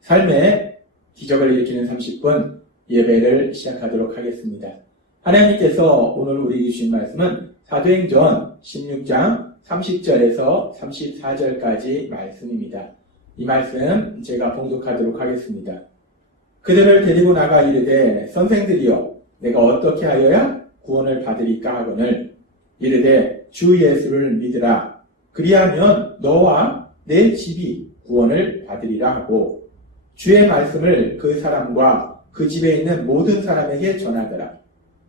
삶의 기적을 일으키는 30분 예배를 시작하도록 하겠습니다. 하나님께서 오늘 우리에게 주신 말씀은 사도행전 16장 30절에서 34절까지 말씀입니다. 이 말씀 제가 봉독하도록 하겠습니다. 그들을 데리고 나가 이르되 선생들이여 내가 어떻게 하여야 구원을 받으리까 하거늘 이르되 주 예수를 믿으라 그리하면 너와 내 집이 구원을 받으리라 하고 주의 말씀을 그 사람과 그 집에 있는 모든 사람에게 전하더라.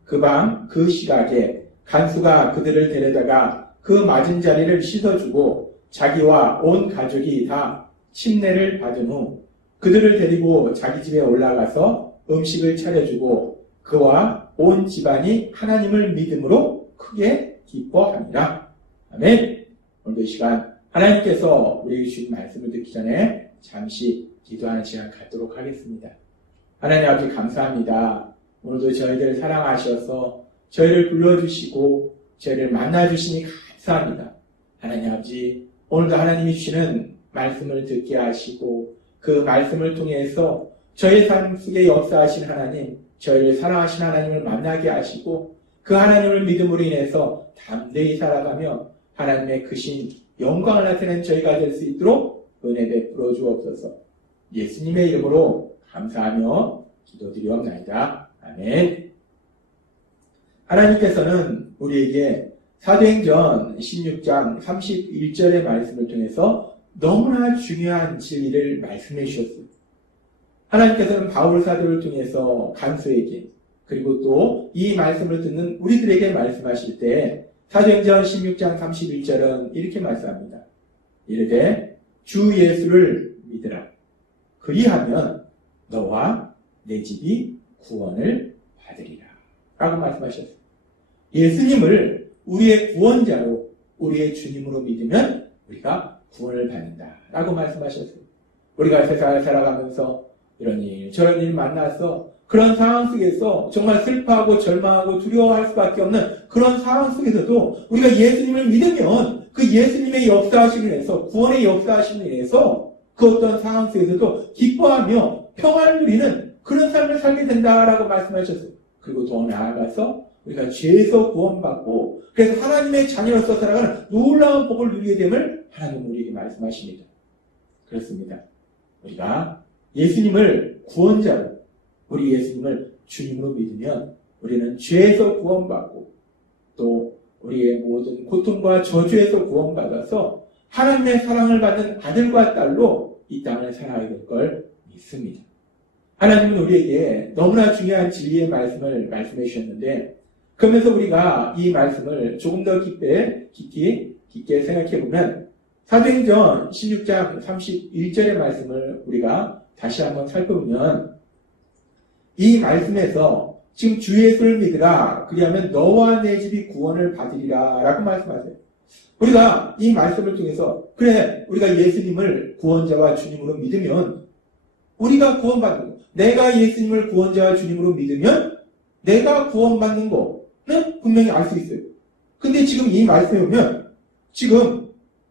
그 밤 그 시각에 간수가 그들을 데려다가 그 맞은 자리를 씻어주고 자기와 온 가족이 다 침례를 받은 후 그들을 데리고 자기 집에 올라가서 음식을 차려주고 그와 온 집안이 하나님을 믿음으로 크게 기뻐합니다. 아멘. 오늘도 이 시간 하나님께서 우리에게 주신 말씀을 듣기 전에 잠시 기도하는 시간 갖도록 하겠습니다. 하나님 아버지 감사합니다. 오늘도 저희들을 사랑하셔서 저희를 불러주시고 저희를 만나주시니 감사합니다. 하나님 아버지 오늘도 하나님이 주시는 말씀을 듣게 하시고 그 말씀을 통해서 저희 삶 속에 역사하신 하나님, 저희를 사랑하신 하나님을 만나게 하시고 그 하나님을 믿음으로 인해서 담대히 살아가며 하나님의 크신 영광을 나타내는 저희가 될 수 있도록 은혜 베풀어 주옵소서. 예수님의 이름으로 감사하며 기도드리옵나이다. 아멘. 하나님께서는 우리에게 사도행전 16장 31절의 말씀을 통해서 너무나 중요한 진리를 말씀해 주셨습니다. 하나님께서는 바울 사도를 통해서 간수에게 그리고 또 이 말씀을 듣는 우리들에게 말씀하실 때 사도행전 16장 31절은 이렇게 말씀합니다. 이르되 주 예수를 믿으라. 그리하면 너와 내 집이 구원을 받으리라. 라고 말씀하셨습니다. 예수님을 우리의 구원자로 우리의 주님으로 믿으면 우리가 구원을 받는다. 라고 말씀하셨습니다. 우리가 세상을 살아가면서 이런 일 저런 일 만나서 그런 상황 속에서 정말 슬퍼하고 절망하고 두려워할 수밖에 없는 그런 상황 속에서도 우리가 예수님을 믿으면 그 예수님의 역사하심을 위해서 구원의 역사하심을 위해서 그 어떤 상황 속에서도 기뻐하며 평안을 누리는 그런 삶을 살게 된다라고 말씀하셨어요. 그리고 더 나아가서 우리가 죄에서 구원받고 그래서 하나님의 자녀로서 살아가는 놀라운 복을 누리게 됨을 하나님 우리에게 말씀하십니다. 그렇습니다. 우리가 예수님을 구원자로 우리 예수님을 주님으로 믿으면 우리는 죄에서 구원받고 또 우리의 모든 고통과 저주에서 구원받아서 하나님의 사랑을 받는 아들과 딸로 이 땅을 살아야 될 걸 믿습니다. 하나님은 우리에게 너무나 중요한 진리의 말씀을 말씀해 주셨는데 그러면서 우리가 이 말씀을 조금 더 깊게 생각해 보면 사도행전 16장 31절의 말씀을 우리가 다시 한번 살펴보면 이 말씀에서 지금 주 예수를 믿으라 그리하면 너와 내 집이 구원을 받으리라 라고 말씀하세요. 우리가 이 말씀을 통해서 그래 우리가 예수님을 구원자와 주님으로 믿으면 우리가 구원받는 거 내가 예수님을 구원자와 주님으로 믿으면 내가 구원받는 거는 분명히 알 수 있어요. 근데 지금 이 말씀에 보면 지금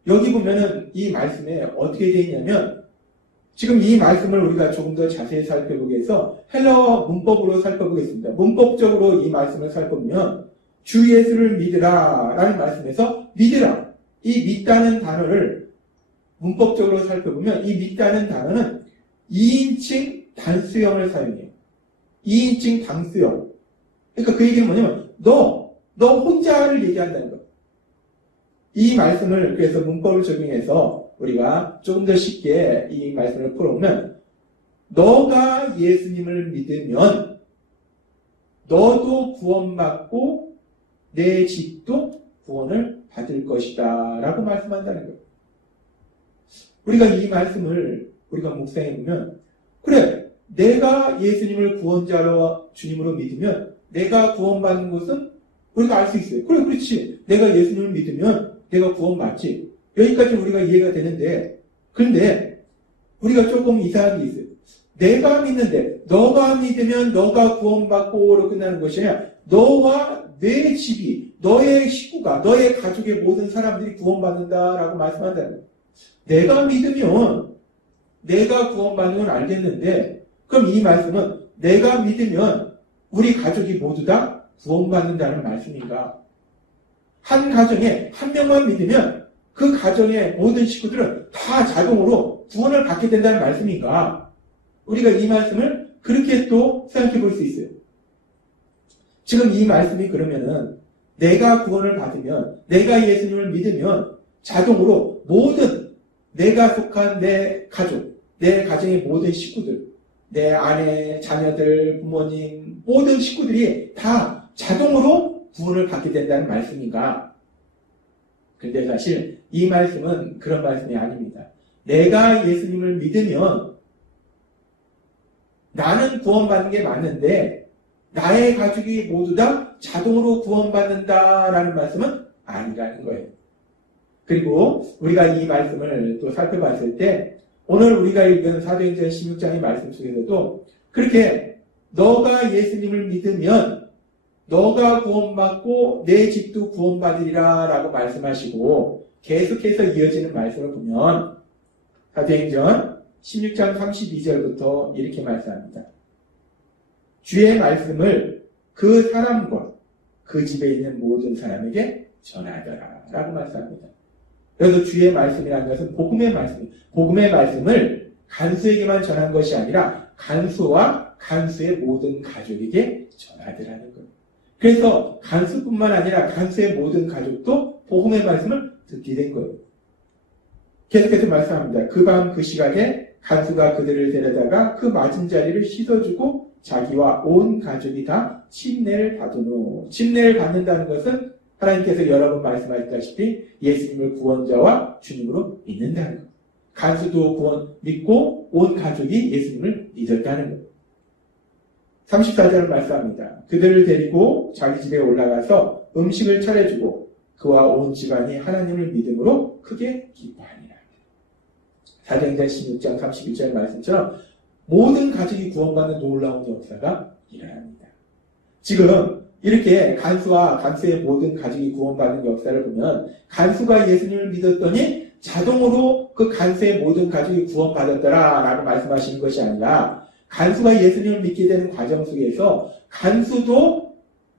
여기 보면은 이 말씀에 어떻게 되어 있냐면 지금 이 말씀을 우리가 조금 더 자세히 살펴보기 위해서 헬라어 문법으로 살펴보겠습니다. 문법적으로 이 말씀을 살펴보면 주 예수를 믿으라 라는 말씀에서 믿으라 이 믿다는 단어를 문법적으로 살펴보면 이 믿다는 단어는 2인칭 단수형을 사용해요. 2인칭 단수형. 그러니까 그 얘기는 뭐냐면 너 혼자를 얘기한다는 거예요. 이 말씀을 그래서 문법을 적용해서 우리가 조금 더 쉽게 이 말씀을 풀어보면 너가 예수님을 믿으면 너도 구원받고 내 집도 구원을 받을 것이다 라고 말씀한다는 거예요. 우리가 이 말씀을 우리가 묵상해보면 그래 내가 예수님을 구원자로 주님으로 믿으면 내가 구원받는 것은 우리가 알 수 있어요. 그래 그렇지 내가 예수님을 믿으면 내가 구원받지. 여기까지 우리가 이해가 되는데 그런데 우리가 조금 이상한 게 있어요. 내가 믿는데, 너가 믿으면 너가 구원받고로 끝나는 것이 아니라, 너와 내 집이, 너의 식구가, 너의 가족의 모든 사람들이 구원받는다라고 말씀한다는 거예요. 내가 믿으면, 내가 구원받는 건 알겠는데, 그럼 이 말씀은 내가 믿으면 우리 가족이 모두 다 구원받는다는 말씀인가? 한 가정에 한 명만 믿으면 그 가정의 모든 식구들은 다 자동으로 구원을 받게 된다는 말씀인가? 우리가 이 말씀을 그렇게 또 생각해 볼 수 있어요. 지금 이 말씀이 그러면은 내가 구원을 받으면, 내가 예수님을 믿으면 자동으로 모든 내가 속한 내 가족, 내 가정의 모든 식구들, 내 아내, 자녀들, 부모님, 모든 식구들이 다 자동으로 구원을 받게 된다는 말씀인가? 근데 사실 이 말씀은 그런 말씀이 아닙니다. 내가 예수님을 믿으면 나는 구원받는 게 맞는데 나의 가족이 모두 다 자동으로 구원받는다라는 말씀은 아니라는 거예요. 그리고 우리가 이 말씀을 또 살펴봤을 때 오늘 우리가 읽은 사도행전 16장의 말씀 속에서도 그렇게 너가 예수님을 믿으면 너가 구원받고 내 집도 구원받으리라 라고 말씀하시고 계속해서 이어지는 말씀을 보면 사도행전 16장 32절부터 이렇게 말씀합니다. 주의 말씀을 그 사람과 그 집에 있는 모든 사람에게 전하더라 라고 말씀합니다. 그래서 주의 말씀이라는 것은 복음의 말씀입니다. 복음의 말씀을 간수에게만 전한 것이 아니라 간수와 간수의 모든 가족에게 전하더라는 거예요. 그래서 간수뿐만 아니라 간수의 모든 가족도 복음의 말씀을 듣게 된 거예요. 계속해서 말씀합니다. 그 밤 그 시각에 간수가 그들을 데려다가 그 맞은 자리를 씻어주고 자기와 온 가족이 다 침례를 받은 후, 침례를 받는다는 것은 하나님께서 여러 번 말씀하셨다시피 예수님을 구원자와 주님으로 믿는다는 것. 간수도 구원 믿고 온 가족이 예수님을 믿었다는 것. 34절을 말씀합니다. 그들을 데리고 자기 집에 올라가서 음식을 차려주고 그와 온 집안이 하나님을 믿음으로 크게 기뻐하니라. 사도행전 16장 31절 말씀처럼 모든 가족이 구원받는 놀라운 역사가 일어납니다. 지금 이렇게 간수와 간수의 모든 가족이 구원받는 역사를 보면 간수가 예수님을 믿었더니 자동으로 그 간수의 모든 가족이 구원받았더라라고 말씀하시는 것이 아니라 간수가 예수님을 믿게 되는 과정 속에서 간수도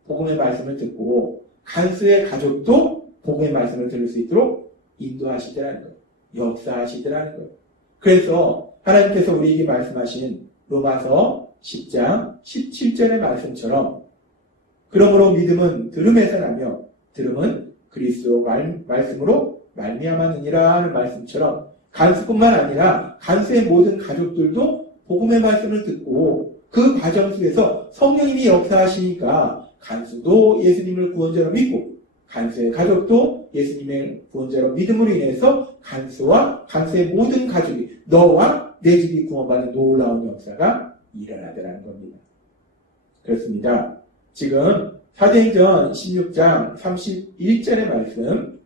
복음의 말씀을 듣고 간수의 가족도 복음의 말씀을 들을 수 있도록 인도하시더라는 거예요. 역사하시더라는 거예요. 그래서 하나님께서 우리에게 말씀하신 로마서 10장 17절의 말씀처럼 그러므로 믿음은 들음에서 나며 들음은 그리스도 말씀으로 말미암았느니라 하는 말씀처럼 간수뿐만 아니라 간수의 모든 가족들도 복음의 말씀을 듣고 그 과정 속에서 성령님이 역사하시니까 간수도 예수님을 구원자로 믿고 간수의 가족도 예수님의 구원자로 믿음으로 인해서 간수와 간수의 모든 가족이 너와 내 집이 구원받는 놀라운 역사가 일어나더라는 겁니다. 그렇습니다. 지금 사도행전 16장 31절의 말씀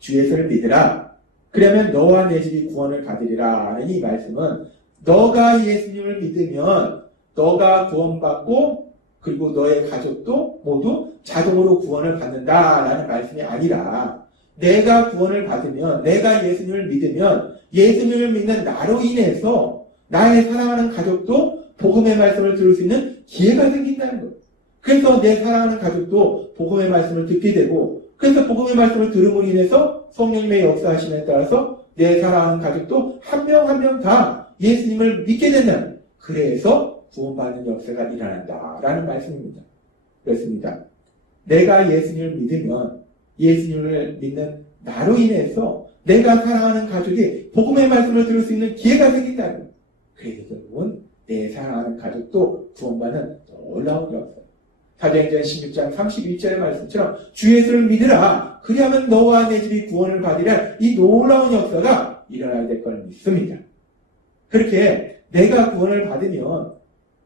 주 예수를 믿으라 그러면 너와 내 집이 구원을 받으리라 하는 이 말씀은 너가 예수님을 믿으면 너가 구원받고 그리고 너의 가족도 모두 자동으로 구원을 받는다라는 말씀이 아니라 내가 구원을 받으면 내가 예수님을 믿으면 예수님을 믿는 나로 인해서 나의 사랑하는 가족도 복음의 말씀을 들을 수 있는 기회가 생긴다는 거예요. 그래서 내 사랑하는 가족도 복음의 말씀을 듣게 되고 그래서 복음의 말씀을 들음으로 인해서 성령님의 역사하심에 따라서 내 사랑하는 가족도 한 명 한 명 다 예수님을 믿게 된다는 그래서 구원받는 역사가 일어난다라는 말씀입니다. 그렇습니다. 내가 예수님을 믿으면 예수님을 믿는 나로 인해서 내가 사랑하는 가족이 복음의 말씀을 들을 수 있는 기회가 생긴다는 거예요. 그래서 결국은 내 사랑하는 가족도 구원받는 놀라운 역사. 사도행전 16장 31절의 말씀처럼 주 예수를 믿으라. 그리하면 너와 내 집이 구원을 받으랴. 이 놀라운 역사가 일어나야 될 걸 믿습니다. 그렇게 내가 구원을 받으면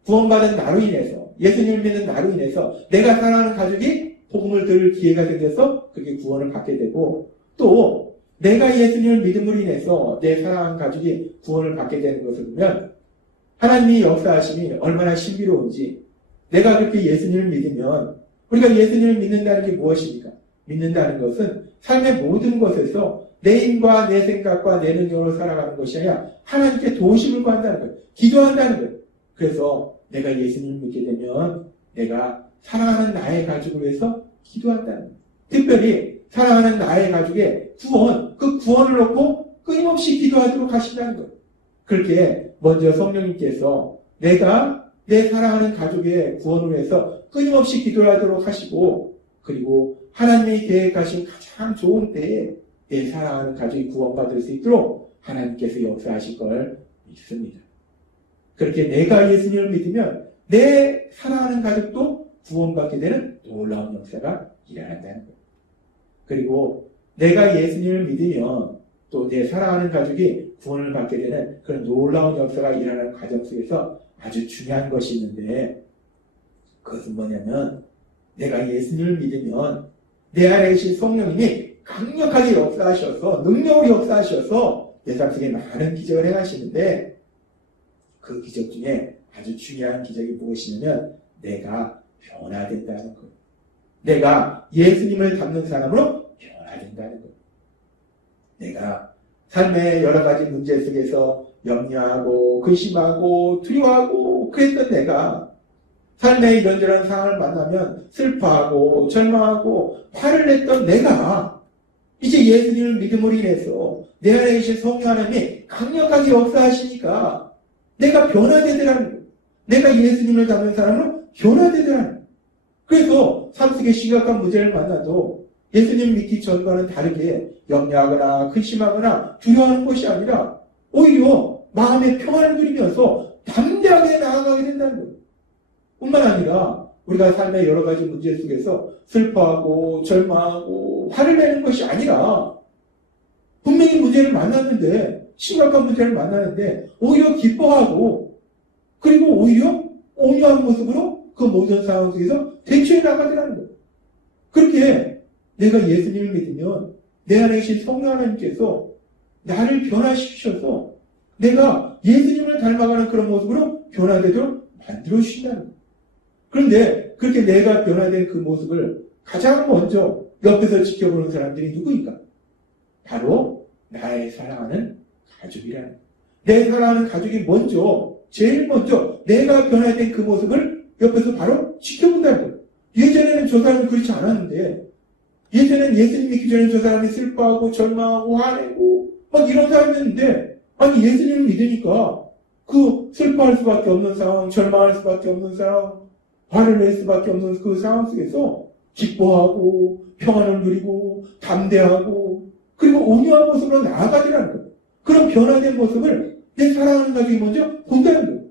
구원받은 나로 인해서 예수님을 믿는 나로 인해서 내가 사랑하는 가족이 복음을 들을 기회가 생겨서 그렇게 구원을 받게 되고 또 내가 예수님을 믿음으로 인해서 내 사랑하는 가족이 구원을 받게 되는 것을 보면 하나님이 역사하심이 얼마나 신비로운지, 내가 그렇게 예수님을 믿으면, 우리가 예수님을 믿는다는 게 무엇입니까? 믿는다는 것은 삶의 모든 것에서 내 힘과 내 생각과 내 능력으로 살아가는 것이 아니라 하나님께 도우심을 구한다는 거예요. 기도한다는 거예요. 그래서 내가 예수님을 믿게 되면 내가 사랑하는 나의 가족을 위해서 기도한다는 거예요. 특별히 사랑하는 나의 가족의 구원, 그 구원을 놓고 끊임없이 기도하도록 하신다는 거예요. 그렇게 먼저 성령님께서 내가 내 사랑하는 가족의 구원을 위해서 끊임없이 기도하도록 하시고, 그리고 하나님이 계획하신 가장 좋은 때에 내 사랑하는 가족이 구원받을 수 있도록 하나님께서 역사하실 걸 믿습니다. 그렇게 내가 예수님을 믿으면 내 사랑하는 가족도 구원받게 되는 놀라운 역사가 일어난다는 거예요. 그리고 내가 예수님을 믿으면 또 내 사랑하는 가족이 구원을 받게 되는 그런 놀라운 역사가 일어나는 과정 속에서 아주 중요한 것이 있는데, 그것은 뭐냐면 내가 예수님을 믿으면 내 안에 계신 성령님이 강력하게 역사하셔서, 능력으로 역사하셔서 내 삶 속에 많은 기적을 행하시는데, 그 기적 중에 아주 중요한 기적이 무엇이냐면 내가 변화된다는 거예요. 내가 예수님을 닮는 사람으로 변화된다는 거예요. 내가 삶의 여러 가지 문제 속에서 염려하고 근심하고 두려워하고 그랬던 내가 삶의 이런저런 상황을 만나면 슬퍼하고 절망하고 화를 냈던 내가 이제 예수님을 믿음으로 인해서 내 안에 계신 성령 하나님이 강력하게 역사하시니까 내가 변화되더라는 거예요. 내가 예수님을 닮는 사람으로 변화되더라는 거예요. 그래서 삶 속에 심각한 문제를 만나도 예수님 믿기 전과는 다르게 염려하거나 근심하거나 두려워하는 것이 아니라 오히려 마음의 평안을 누리면서 담대하게 나아가게 된다는 거예요. 뿐만 아니라 우리가 삶의 여러 가지 문제 속에서 슬퍼하고 절망하고 화를 내는 것이 아니라 분명히 문제를 만났는데, 심각한 문제를 만나는데 오히려 기뻐하고, 그리고 오히려 온유한 모습으로 그 모든 상황 속에서 대처해 나가더라는 거예요. 그렇게 내가 예수님을 믿으면 내 안에 계신 성령 하나님께서 나를 변화시키셔서 내가 예수님을 닮아가는 그런 모습으로 변화되도록 만들어주신다는 거예요. 그런데 그렇게 내가 변화된 그 모습을 가장 먼저 옆에서 지켜보는 사람들이 누구인가? 바로 나의 사랑하는 가족이라는 거예요. 내 사랑하는 가족이 먼저, 제일 먼저 내가 변화된 그 모습을 옆에서 바로 지켜본다는 거예요. 예전에는 저 사람은 그렇지 않았는데, 예전에는 예수님 믿기 전에 저 사람이 슬퍼하고 절망하고 화내고 막 이런 사람이었는데, 아니 예수님을 믿으니까 그 슬퍼할 수밖에 없는 상황, 절망할 수밖에 없는 상황, 화를 낼 수밖에 없는 그 상황 속에서 기뻐하고 평안을 누리고 담대하고 그리고 온유한 모습으로 나아가더라는 거예요. 그런 변화된 모습을 내 사랑하는 가족이 먼저 본다는 거예요.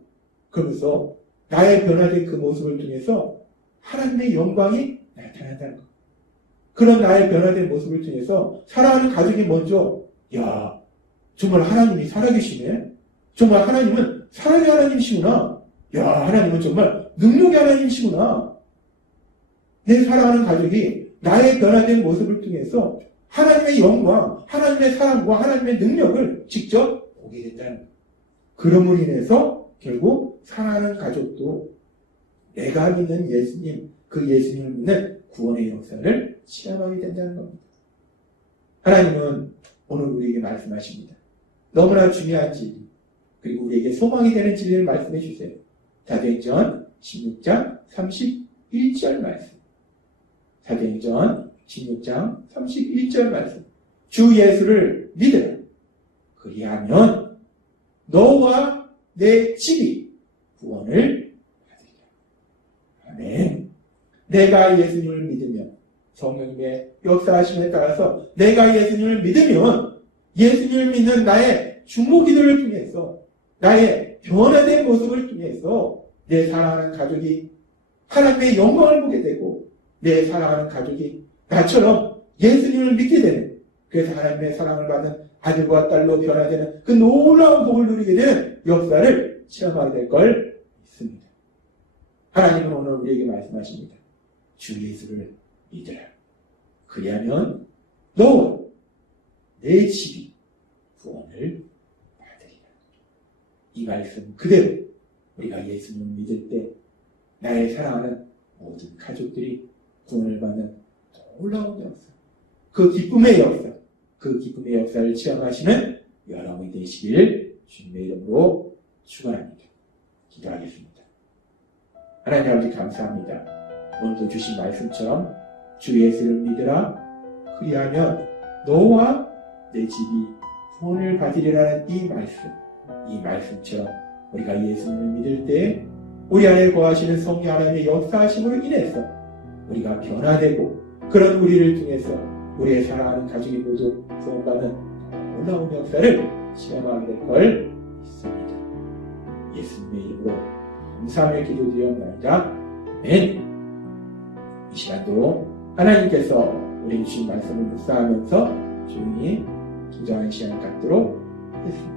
그러면서 나의 변화된 그 모습을 통해서 하나님의 영광이 나타난다는 거예요. 그런 나의 변화된 모습을 통해서 사랑하는 가족이 먼저, 야, 정말 하나님이 살아계시네? 정말 하나님은 사랑의 하나님이시구나. 야, 하나님은 정말 능력의 하나님이시구나. 내 사랑하는 가족이 나의 변화된 모습을 통해서 하나님의 영광, 하나님의 사랑과 하나님의 능력을 직접 보게 된다는 거예요. 그럼으로 인해서 결국 사랑하는 가족도 내가 믿는 예수님, 그 예수님을 믿는 구원의 역사를 체험하게 된다는 겁니다. 하나님은 오늘 우리에게 말씀하십니다. 너무나 중요한 진리, 그리고 우리에게 소망이 되는 진리를 말씀해 주세요. 사도행전 16장 31절 말씀. 사도행전 16장 31절 말씀. 주 예수를 믿으라. 그리하면 너와 내 집이 구원을 받으리라. 아멘. 내가 예수님을 믿으면, 성령님의 역사하심에 따라서 내가 예수님을 믿으면 예수님을 믿는 나의 중보기도를 통해서, 나의 변화된 모습을 통해서 내 사랑하는 가족이 하나님의 영광을 보게 되고, 내 사랑하는 가족이 나처럼 예수님을 믿게 되는, 그래서 하나님의 사랑을 받는 아들과 딸로 변화되는 그 놀라운 복을 누리게 되는 역사를 체험하게 될 걸 믿습니다. 하나님은 오늘 우리에게 말씀하십니다. 주 예수를 믿으라. 그리하면 너와 내 집이 구원을 받으리라. 이 말씀 그대로 우리가 예수님을 믿을 때 나의 사랑하는 모든 가족들이 구원을 받는 놀라운 역사, 그 기쁨의 역사, 그 기쁨의 역사를 체험하시는 여러분이 되시길 주님의 이름으로 축원합니다. 기도하겠습니다. 하나님 아버지 감사합니다. 오늘도 주신 말씀처럼 주 예수를 믿으라. 그리하면 너와 내 집이 구원을 받으리라는 이 말씀처럼 우리가 예수님을 믿을 때 우리 안에 거하시는 성령 하나님의 역사하심으로 인해서 우리가 변화되고 그런 우리를 통해서 우리의 사랑하는 가족이 모두 구원받는 놀라운 역사를 체험하게 될 걸 믿습니다. 예수님의 이름으로 감사하며 기도드리옵나이다. 아멘. 이 시간도 하나님께서 우리 주신 말씀을 묵상하면서 조용히 기도하는 시간 갖도록 하겠습니다.